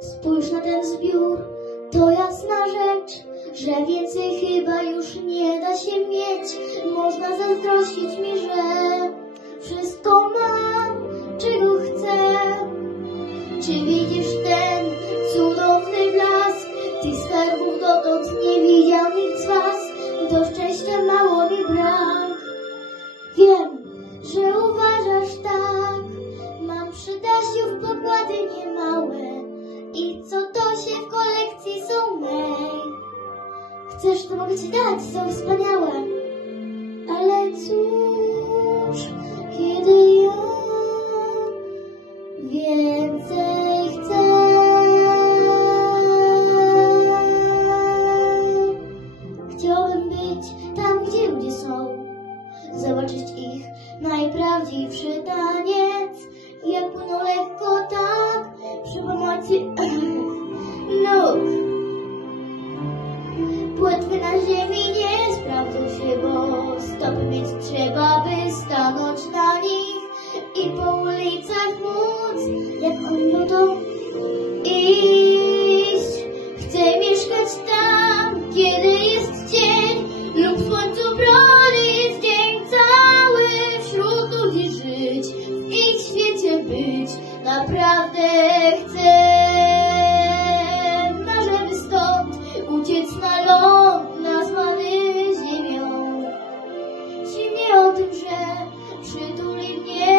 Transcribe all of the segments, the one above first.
czekasz na ten zbiór, to jasna rzecz, że więcej chyba już nie da się mieć. Można zazdrościć mi, że wszystko mam, czego chcę. Czy widzisz ten cudowny blask tych skarbów dotąd niewidzianych z was? Do szczęścia mało mi brak. Wiem, że uważasz tak. Mam przy Dasiu pokłady niemałe Chcesz, to mogę ci dać, są wspaniałe. Ale cóż, kiedy ja więcej chcę. Chciałbym być tam, gdzie ludzie są, zobaczyć ich najprawdziwszy taniec, Płetwy na ziemi nie sprawdzą się, bo stopy mieć trzeba, by stanąć na nich i po ulicach móc, jak on wodą iść. Chcę mieszkać tam, kiedy jest dzień lub słońcu brody jest dzień cały. Wśród ludzi żyć, w ich świecie być, naprawdę 同独，学徒面。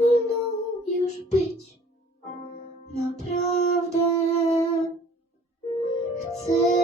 Wolno już być. Naprawdę chcę